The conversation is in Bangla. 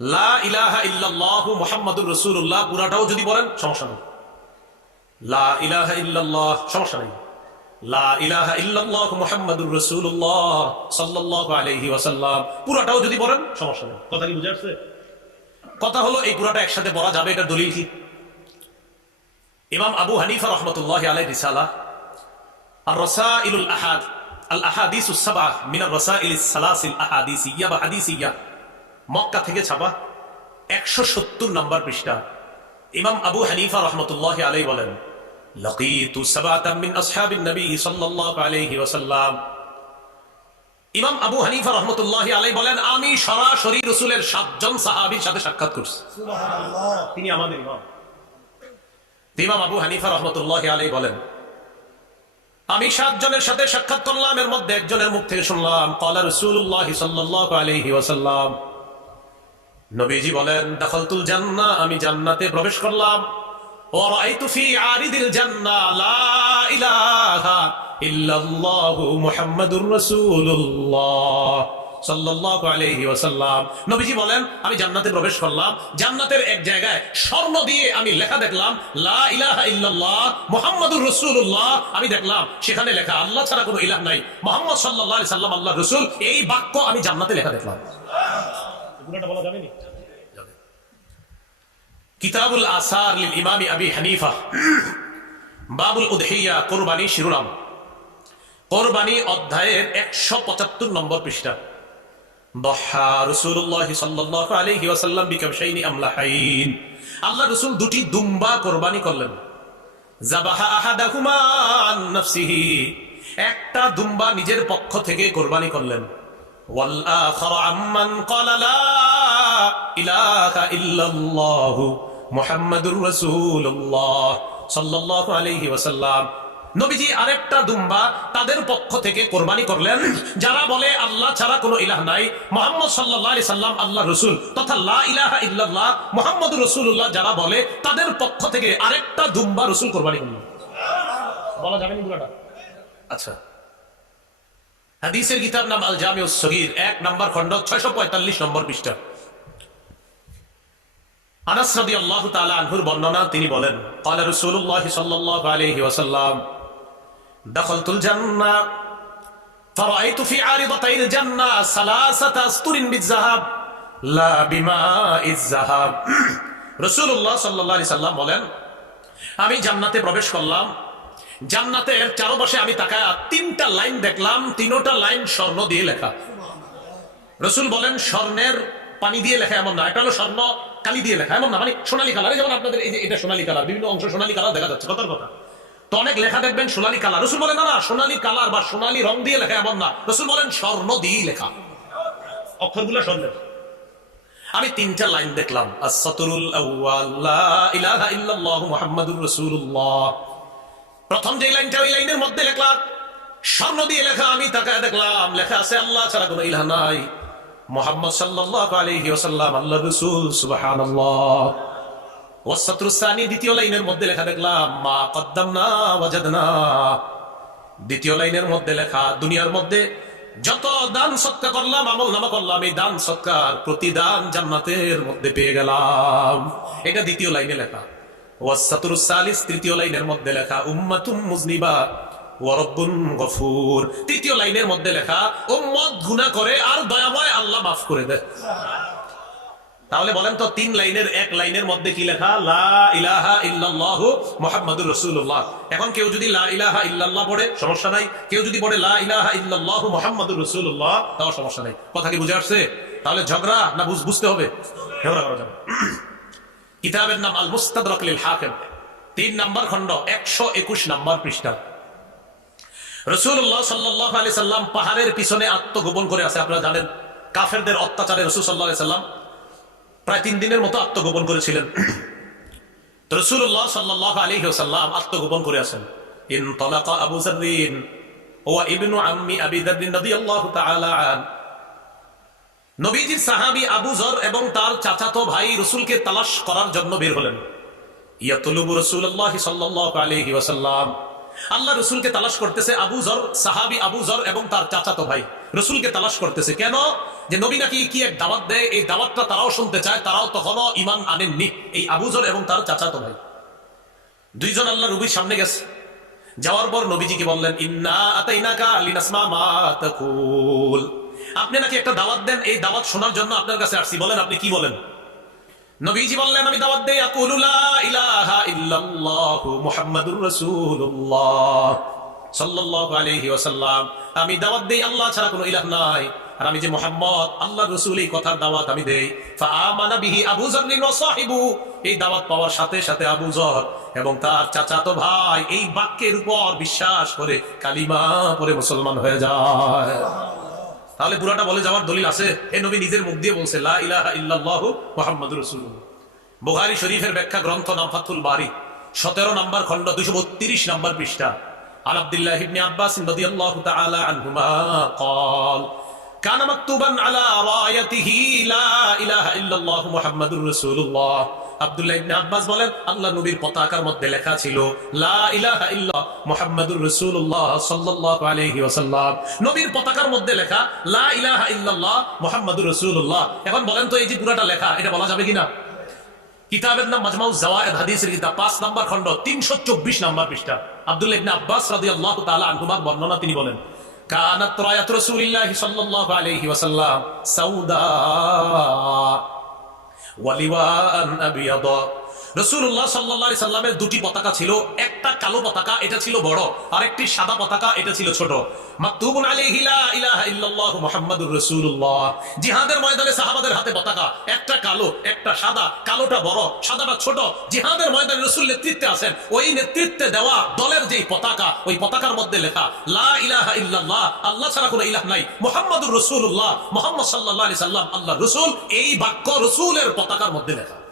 লা ইলাহা ইল্লাল্লাহু মুহাম্মাদুর রাসূলুল্লাহ পুরাটাও যদি বলেন সমস্যা নেই। লা ইলাহা ইল্লাল্লাহ সমস্যা নেই। লা ইলাহা ইল্লাল্লাহু মুহাম্মাদুর রাসূলুল্লাহ সাল্লাল্লাহু আলাইহি ওয়াসাল্লাম পুরাটাও যদি বলেন সমস্যা নেই। কথা কি বুঝে আসছে? কথা হলো এই পুরাটা একসাথে পড়া যাবে এটা দলিল কি? ইমাম আবু হানিফা রহমতুল্লাহ আলাই রিসালা আর রসাইলুল আহাদ আল আহাদিস সাবাহ মিনার রসাইল সালাসিল আহাদিসিয়া বা মক্কা থেকে ছাপা একশো সত্তর নম্বর পৃষ্ঠা। ইমাম আবু হানিফা রহমতুল্লাহ আলাই বলেন লকিতু সাবাতাম আসহাবিন নবী সাল্লাল্লাহু আলাইহি ওয়াসাল্লাম। ইমাম আবু হানিফা রহমতুল্লাহ আলাই বলেন আমি সরাসরি রসুলের সাতজন সাহাবীর সাথে সাক্ষাৎ করছি। তিনি আমাদের ইমাম। ইমাম আবু হানিফা রহমতুল্লাহ আলাই বলেন আমি সাতজনের সাথে সাক্ষাৎ করলাম এর মধ্যে একজনের মুখ থেকে শুনলাম কলা রসুল্লাহ সাল্লাহ আলহি ওয়াসাল্লাম। নবীজি বলেন, দাখলতুল জান্না, আমি জান্নাতে প্রবেশ করলাম। বলেন, আমি জান্নাতে প্রবেশ করলাম। জান্নাতের এক জায়গায় স্বর্ণ দিয়ে আমি লেখা দেখলাম, লা ইলাহা আমি দেখলাম, সেখানে লেখা, আল্লাহ ছাড়া কোনো ইলাহ নাই। মোহাম্মদ সাল্লাহ আলাইহি সাল্লাম আল্লাহ রসুল। এই বাক্য আমি জান্নাতে লেখা দেখলাম। এগুলোটা বলা যাবে কিতাবুল আসার লিল ইমামি আবি হানিফা। বাবুল উদহিয়া কোরবানি কোরবানি অধ্যায়ের একশো পঁচাত্তর নম্বর পৃষ্ঠা। আল্লাহ রসুল দুটি দুম্বা কোরবানি করলেন। একটা দুম্বা নিজের পক্ষ থেকে কোরবানি করলেন। ওয়াল আরেকটা দুম্বা তাদের পক্ষ থেকে কোরবানি করলেন, যারা বলে আল্লাহ ছাড়া কোনো ইলাহ নাই, মোহাম্মদ সাল্লাম আল্লাহ রসুল তথা ইলাহা মোহাম্মদ রসুল্লাহ যারা বলে তাদের পক্ষ থেকে আরেকটা দুম্বা রসুল কোরবানি করলেন। বলা যাবে আচ্ছা। হাদিসের কিতাব নাম আল জামিউস সগীর, এক নম্বর খণ্ড, ছয়শো পঁয়তাল্লিশ নম্বর পৃষ্ঠা। আনাস রাদিয়াল্লাহু তাআলা আনহুর বর্ণনা তিনি বলেন قال رسول الله صلى الله عليه وسلم دخلت الجنة فرأيت في عارضتي الجنة ثلاثة أسطر بالذهب لا بماء الذهب رسول الله صلى الله عليه وسلم বলেন আমি জান্নাতে প্রবেশ করলাম জান্নাতের চারপাশে আমি তাকায় তিনটা লাইন দেখলাম তিনোটা লাইন স্বর্ণ দিয়ে লেখা রসুল বলেন স্বর্ণের পানি দিয়ে লেখা এমন না এটা হলো স্বর্ণ কালি দিয়ে লেখা, এমন না মানে সোনালী কালার যেমন আপনাদের এই যে, এটা সোনালী কালার বিভিন্ন অংশ সোনালী কালার দেখা যাচ্ছে কথার কথা তো অনেক লেখা দেখবেন সোনালী কালার রসুল বলেন, না না, সোনালী কালার বা সোনালী রং দিয়ে লেখা এমন না। রসুল বলেন, স্বর্ণ দিয়েই লেখা। অক্ষরগুলো স্বর্ণের। আমি তিনটা লাইন দেখলাম। প্রথম যে লাইনটা, ওই লাইনের মধ্যে লেখলাম স্বর্ণ দিয়ে লেখা, আমি তাকায় দেখলাম। লেখা আছে, আল্লাহ ছাড়া কোনো ইলাহ নাই। মোহাম্মদ সাল্লাল্লাহু আলাইহি ওয়াসাল্লাম আল্লাহ রাসূল, সুবহানাল্লাহ। ওয়াসাতরুসানি দ্বিতীয় লাইনের মধ্যে লেখা দেখলাম, মা কদ্দামনা ওয়াজাদনা। দ্বিতীয় লাইনের মধ্যে লেখা, দুনিয়ার মধ্যে যত দান সৎকার করলাম, আমল নামা করলাম, এই দান সৎকার প্রতিদান জান্নাতের মধ্যে পেয়ে গেলাম। এটা দ্বিতীয় লাইনে লেখা। ওয়াসাতুরুসালিস তৃতীয় লাইনের মধ্যে লেখা, উম্মাতুম মুজনিবা তৃতীয় লাইনের মধ্যে লেখা গুনাহ করে আর দয়াময় আল্লাহ মাফ করে দেয় তাহলে বলেন তো, তিন লাইনের, এক লাইনের মধ্যে কি লেখা? এখন কেউ যদি পড়ে, সমস্যা নাই। কেউ যদি পড়ে তাও সমস্যা নাই। কথা কি বুঝে আসছে? তাহলে ঝগড়া না বুঝ, বুঝতে হবে? ঝগড়া করা যাবে কিতাবের নাম আল তিন নাম্বার খণ্ড, একশো একুশ নাম্বার পৃষ্ঠা। রসুল্লাহ সাল্লাহ আলি সাল্লাম পাহাড়ের পিছনে আত্মগোপন করে আছে। আপনারা জানেন, কাফেরদের অত্যাচারে রসুল সাল্লাহ সাল্লাম প্রায় তিন দিনের মতো আত্মগোপন করেছিলেন। রসুল্লাহ সাল্লাহ আলী সাল্লাম আত্মগোপন করে আছেন। ইবনু দারিন রাদিয়াল্লাহু তাআলা এবং তার চাচাতো ভাই রসুলকে তালাশ করার জন্য বের হলেন। ইয়াতলুবু আলাইহি ওয়াসাল্লাম আল্লাহ রসুলকে তালাশ করতেছে আবু জর, সাহাবি আবু জর এবং তার চাচাতো ভাই। রসুলকে তালাশ করতেছে। কেন? যে নবী নাকি কি এক দাওয়াত দেয়? এই দাওয়াতটা তারাও শুনতে চায়, তারাও তখনও ইমান আনেননি। এই আবু জর এবং তার চাচাতো ভাই। দুইজন আল্লাহ রবির সামনে গেছে। যাওয়ার পর নবীজিকে বললেন, ইন্না আতাইনাকা লিনাসমা মা তাকুল। আপনি নাকি একটা দাওয়াত দেন, এই দাওয়াত শোনার জন্য আপনার কাছে আসছি। বলেন, আপনি কি বলেন? নবীজি বললেন, আমি দাওয়াত দেই, আকুলু লা ইলাহা ইল্লাল্লাহ মুহাম্মাদুর রাসূলুল্লাহ সাল্লাল্লাহু আলাইহি ওয়াসাল্লাম। আমি দাওয়াত দেই, আল্লাহ ছাড়া কোনো ইলাহ নাই। আর আমি যে মুহাম্মদ, আল্লাহর রাসূল, এই কথার দাওয়াত আমি দেই। ফাআমানা বিহি আবু যররিন ওয়া সাহিবু। এই দাওয়াত পাওয়ার সাথে সাথে আবু যর এবং তার চাচাতো ভাই এই বাক্যের উপর বিশ্বাস করে কালিমা পরে মুসলমান হয়ে যায়। তাহলে পুরাটা বলে যাওয়ার দলিল আছে এ নবী নিজের মুখ দিয়ে বলছে লা ইলাহা ইল্লাল্লাহ মুহাম্মাদুর রাসূলুল্লাহ বুখারী শরীফের ব্যাখ্যা গ্রন্থ নাম ফাতুল বারি 17 নম্বর খণ্ড 232 নম্বর পৃষ্ঠা আন আব্দুল্লাহ ইবনে আব্বাস রাদিয়াল্লাহু তাআলা আনহুমা قال كان مكتوبا على رايته لا اله الا الله محمد رسول الله আব্দুল্লাহ ইবনে আব্বাস বলেন, আল্লাহ নবীর পতাকার মধ্যে লেখা ছিল, লা ইলাহা মুহাম্মাদুর রাসূলুল্লাহ সাল্লাল্লাহু আলাইহি ওয়াসাল্লাম। নবীর পতাকার মধ্যে লেখা, লা ইলাহা ইল্লাল্লাহ মুহাম্মাদুর রাসূলুল্লাহ। এখন বলেন তো এই যে লেখা, এটা বলা যাবে কিনা? কিতাবের নাম মাজমাউ জাওয়ায়েদ, হাদিসের কিতাব 5 নাম্বার খণ্ড 324 নাম্বার পৃষ্ঠা। আব্দুল্লাহ ইবনে আব্বাস রাদিয়াল্লাহু তাআলা আনহুমার বর্ণনা তিনি বলেন, কানাত রায়াত রাসূলিল্লাহি সাল্লাল্লাহু আলাইহি ওয়াসাল্লাম সাউদা। ولواء أبيضا রসুল্লাহ সাল্লাহ সাল্লামের দুটি পতাকা ছিল। একটা কালো পতাকা, এটা ছিল বড়, আর একটি সাদা পতাকা, এটা ছিল ছোট। নেতৃত্বে আছেন, ওই নেতৃত্বে দেওয়া দলের পতাকা, ওই পতাকার মধ্যে লেখা, লা আল্লাহ ছাড়া কোনো নাই আল্লাহ রাসূল, এই বাক্য রাসূলের পতাকার মধ্যে লেখা।